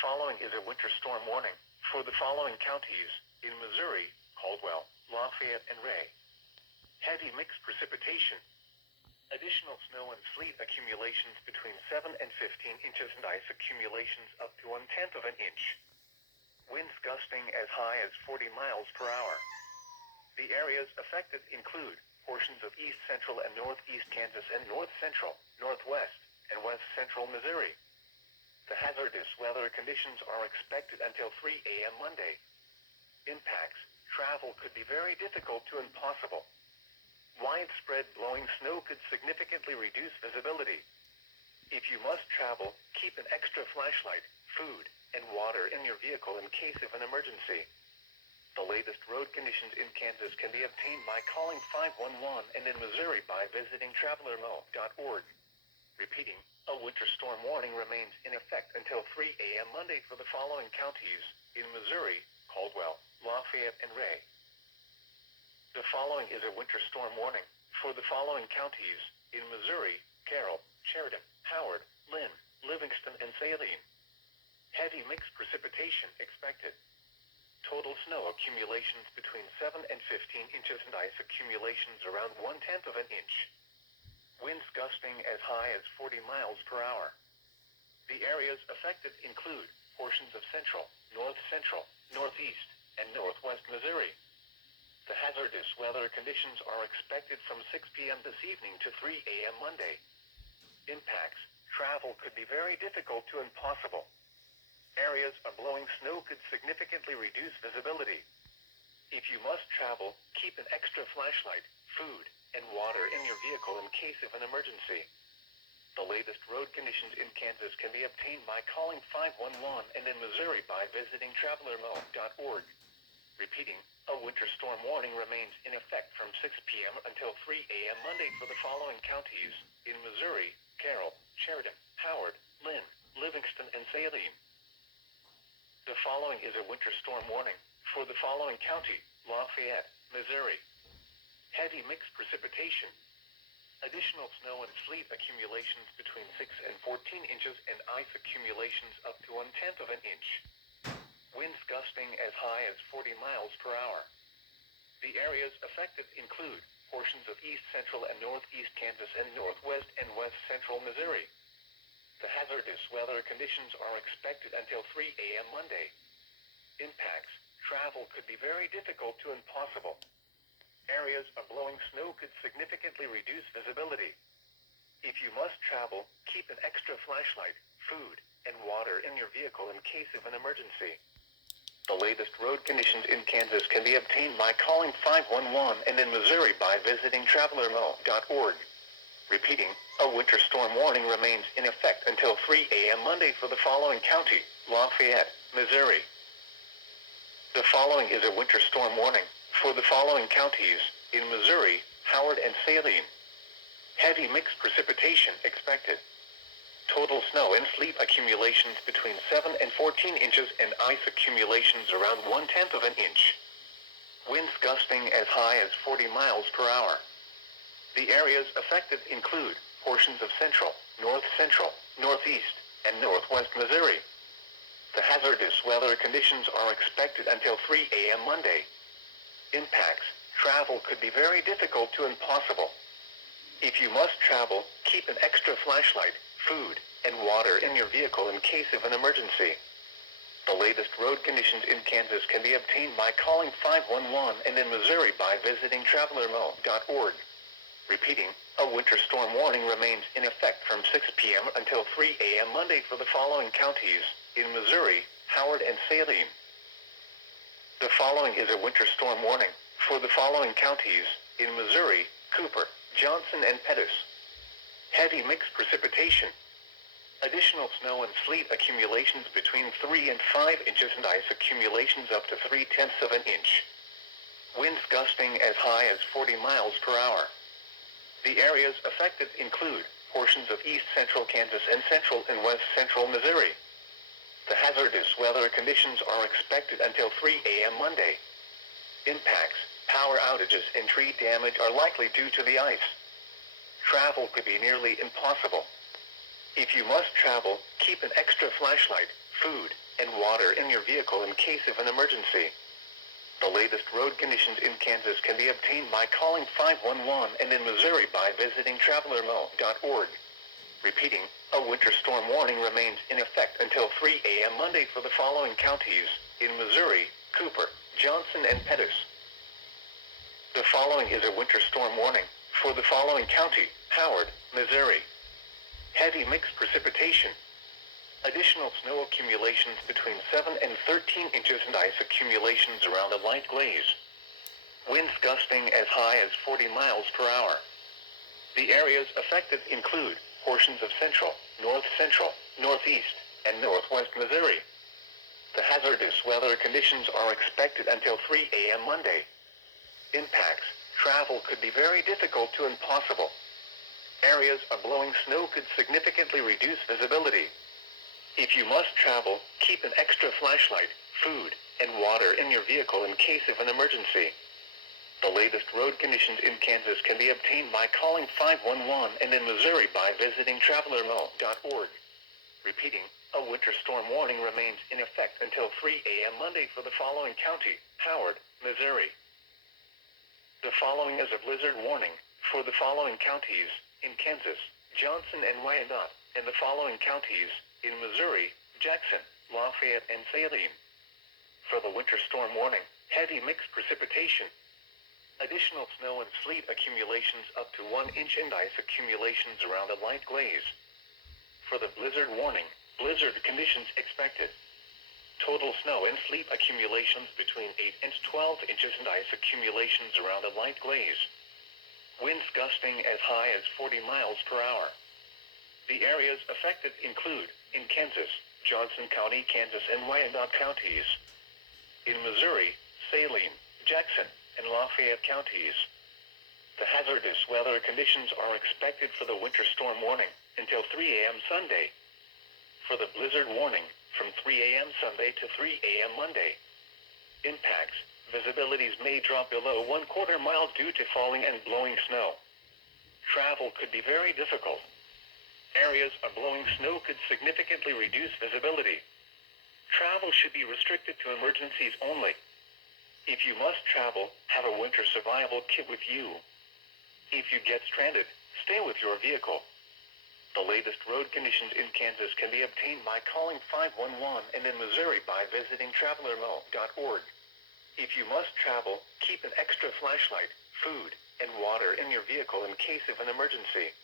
following is a winter storm warning for the following counties in Missouri: Caldwell, Lafayette, and Ray. Heavy mixed precipitation. Additional snow and sleet accumulations between 7 and 15 inches and ice accumulations up to 1/10 of an inch. Winds gusting as high as 40 miles per hour. The areas affected include portions of east central and northeast Kansas and north central, northwest, and west central Missouri. The hazardous weather conditions are expected until 3 a.m. Monday. Impacts: travel could be very difficult to impossible. Widespread blowing snow could significantly reduce visibility. If you must travel, keep an extra flashlight, food, and water in your vehicle in case of an emergency. The latest road conditions in Kansas can be obtained by calling 511 and in Missouri by visiting travelermo.org. Repeating, a winter storm warning remains in effect until 3 a.m. Monday for the following counties in Missouri: Caldwell, Lafayette, and Ray. The following is a winter storm warning for the following counties in Missouri: Carroll, Sheridan, Howard, Lynn, Livingston, and Saline. Heavy mixed precipitation expected. Total snow accumulations between 7 and 15 inches and ice accumulations around 1/10 of an inch. Winds gusting as high as 40 miles per hour. The areas affected include portions of central, north central, northeast, and northwest Missouri. The hazardous weather conditions are expected from 6 p.m. this evening to 3 a.m. Monday. Impacts: travel could be very difficult to impossible. Areas of blowing snow could significantly reduce visibility. If you must travel, keep an extra flashlight, food, and water in your vehicle in case of an emergency. The latest road conditions in Kansas can be obtained by calling 511 and in Missouri by visiting travelermo.org. Repeating, a winter storm warning remains in effect from 6 p.m. until 3 a.m. Monday for the following counties in Missouri: Carroll, Sheridan, Howard, Lynn, Livingston, and Saline. The following is a winter storm warning for the following county: Lafayette, Missouri. Heavy mixed precipitation. Additional snow and sleet accumulations between 6 and 14 inches and ice accumulations up to 1/10 of an inch. Winds gusting as high as 40 miles per hour. The areas affected include portions of east central and northeast Kansas and northwest and west central Missouri. The hazardous weather conditions are expected until 3 a.m. Monday. Impacts: travel could be very difficult to impossible. Areas of blowing snow could significantly reduce visibility. If you must travel, keep an extra flashlight, food, and water in your vehicle in case of an emergency. The latest road conditions in Kansas can be obtained by calling 511 and in Missouri by visiting travelermo.org. Repeating, a winter storm warning remains in effect until 3 a.m. Monday for the following county: Lafayette, Missouri. The following is a winter storm warning for the following counties in Missouri: Howard and Saline. Heavy mixed precipitation expected. Total snow and sleet accumulations between 7 and 14 inches and ice accumulations around 1/10 of an inch. Winds gusting as high as 40 miles per hour. The areas affected include portions of central, north central, northeast, and northwest Missouri. The hazardous weather conditions are expected until 3 a.m. Monday. Impacts: travel could be very difficult to impossible. If you must travel, keep an extra flashlight, food, and water in your vehicle in case of an emergency. The latest road conditions in Kansas can be obtained by calling 511 and in Missouri by visiting travelermo.org. Repeating, a winter storm warning remains in effect from 6 p.m. until 3 a.m. Monday for the following counties in Missouri: Howard and Saline. The following is a winter storm warning for the following counties in Missouri: Cooper, Johnson, and Pettis. Heavy mixed precipitation. Additional snow and sleet accumulations between 3 and 5 inches and ice accumulations up to 3/10 of an inch. Winds gusting as high as 40 miles per hour. The areas affected include portions of east central Kansas and central and west central Missouri. The hazardous weather conditions are expected until 3 a.m. Monday. Impacts: power outages and tree damage are likely due to the ice. Travel could be nearly impossible. If you must travel, keep an extra flashlight, food, and water in your vehicle in case of an emergency. The latest road conditions in Kansas can be obtained by calling 511 and in Missouri by visiting travelermo.org. Repeating, a winter storm warning remains in effect until 3 a.m. Monday for the following counties in Missouri: Cooper, Johnson, and Pettis. The following is a winter storm warning for the following county: Howard, Missouri. Heavy mixed precipitation. Additional snow accumulations between 7 and 13 inches and ice accumulations around a light glaze. Winds gusting as high as 40 miles per hour. The areas affected include portions of central, north central, northeast, and northwest Missouri. The hazardous weather conditions are expected until 3 a.m. Monday. Impacts: travel could be very difficult to impossible. Areas of blowing snow could significantly reduce visibility. If you must travel, keep an extra flashlight, food, and water in your vehicle in case of an emergency. The latest road conditions in Kansas can be obtained by calling 511 and in Missouri by visiting travelermo.org. Repeating, a winter storm warning remains in effect until 3 a.m. Monday for the following county: Howard, Missouri. The following is a blizzard warning for the following counties in Kansas: Johnson and Wyandotte, and the following counties in Missouri: Jackson, Lafayette, and Saline. For the winter storm warning, heavy mixed precipitation. Additional snow and sleet accumulations up to 1 inch and ice accumulations around a light glaze. For the blizzard warning, blizzard conditions expected. Total snow and sleet accumulations between 8 and 12 inches and ice accumulations around a light glaze. Winds gusting as high as 40 miles per hour. The areas affected include, in Kansas, Johnson County, Kansas, and Wyandotte counties. In Missouri, Saline, Jackson, and Lafayette counties. The hazardous weather conditions are expected for the winter storm warning until 3 a.m. Sunday. For the blizzard warning, from 3 a.m. Sunday to 3 a.m. Monday. Impacts: visibilities may drop below 1/4 mile due to falling and blowing snow. Travel could be very difficult. Areas of blowing snow could significantly reduce visibility. Travel should be restricted to emergencies only. If you must travel, have a winter survival kit with you. If you get stranded, stay with your vehicle. The latest road conditions in Kansas can be obtained by calling 511 and in Missouri by visiting travelermo.org. If you must travel, keep an extra flashlight, food, and water in your vehicle in case of an emergency.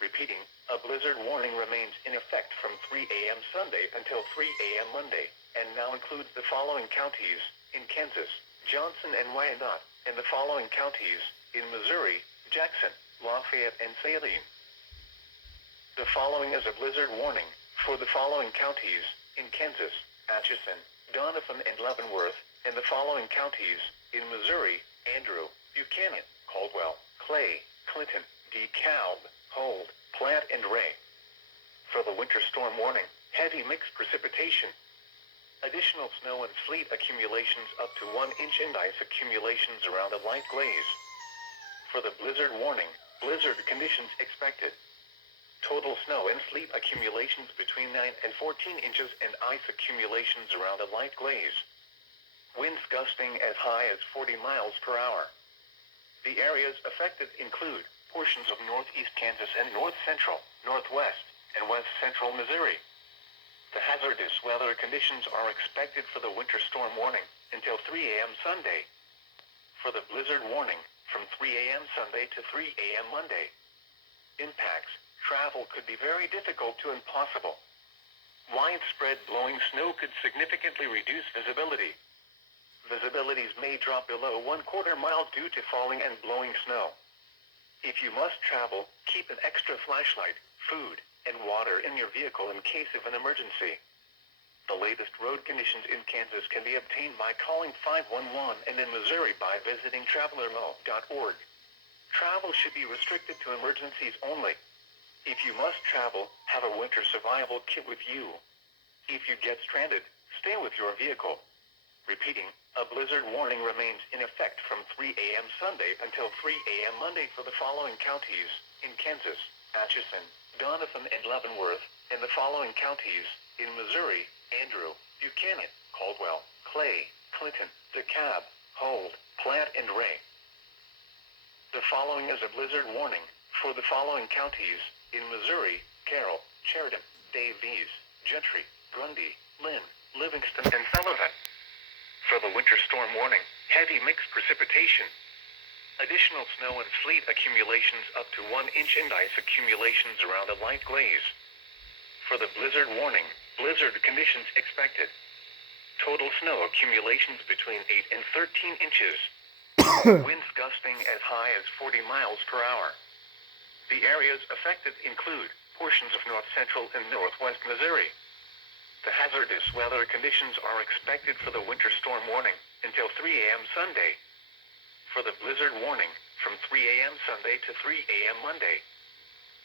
Repeating, a blizzard warning remains in effect from 3 a.m. Sunday until 3 a.m. Monday, and now includes the following counties in Kansas: Johnson and Wyandotte, and the following counties in Missouri: Jackson, Lafayette, and Saline. The following is a blizzard warning for the following counties in Kansas: Atchison, Donovan, and Leavenworth, and the following counties in Missouri: Andrew, Buchanan, Caldwell, Clay, Clinton, DeKalb, Hold, Platte, and Ray. For the winter storm warning, heavy mixed precipitation. Additional snow and sleet accumulations up to 1 inch and ice accumulations around a light glaze. For the blizzard warning, blizzard conditions expected. Total snow and sleet accumulations between 9 and 14 inches and ice accumulations around a light glaze. Winds gusting as high as 40 miles per hour. The areas affected include portions of northeast Kansas and north central, northwest, and west central Missouri. The hazardous weather conditions are expected for the winter storm warning until 3 a.m. Sunday. For the blizzard warning, from 3 a.m. Sunday to 3 a.m. Monday. Impacts: travel could be very difficult to impossible. Widespread blowing snow could significantly reduce visibility. Visibilities may drop below 1/4 mile due to falling and blowing snow. If you must travel, keep an extra flashlight, food, and water in your vehicle in case of an emergency. The latest road conditions in Kansas can be obtained by calling 511 and in Missouri by visiting travelermo.org. Travel should be restricted to emergencies only. If you must travel, have a winter survival kit with you. If you get stranded, stay with your vehicle. Repeating, a blizzard warning remains in effect from 3 a.m. Sunday until 3 a.m. Monday for the following counties in Kansas: Atchison, Donovan, and Leavenworth, and the following counties in Missouri: Andrew, Buchanan, Caldwell, Clay, Clinton, DeKalb, Hold, Platte, and Ray. The following is a blizzard warning for the following counties in Missouri: Carroll, Sheridan, Davies, Gentry, Grundy, Lynn, Livingston, and Sullivan. For the winter storm warning, heavy mixed precipitation. Additional snow and sleet accumulations up to 1 inch and ice accumulations around a light glaze. For the blizzard warning, blizzard conditions expected. Total snow accumulations between 8 and 13 inches. Winds gusting as high as 40 miles per hour. The areas affected include portions of north central and northwest Missouri. The hazardous weather conditions are expected for the winter storm warning until 3 a.m. Sunday. For the blizzard warning, from 3 a.m. Sunday to 3 a.m. Monday.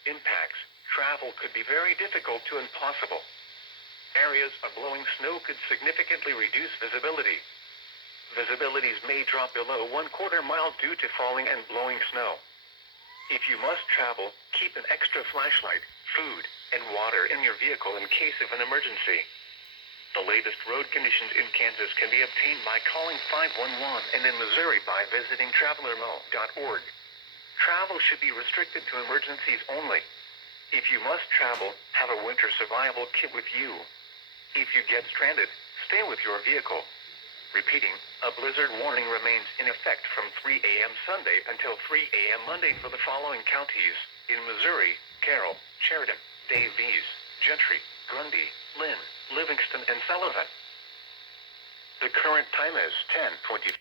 Impacts: travel could be very difficult to impossible. Areas of blowing snow could significantly reduce visibility. Visibilities may drop below 1/4 mile due to falling and blowing snow. If you must travel, keep an extra flashlight, food, and water in your vehicle in case of an emergency. The latest road conditions in Kansas can be obtained by calling 511 and in Missouri by visiting travelermo.org. Travel should be restricted to emergencies only. If you must travel, have a winter survival kit with you. If you get stranded, stay with your vehicle. Repeating, a blizzard warning remains in effect from 3 a.m. Sunday until 3 a.m. Monday for the following counties in Missouri: Carroll, Sheridan, Davies, Gentry, Grundy, Lynn, Livingston, and Sullivan. The current time is 10:20.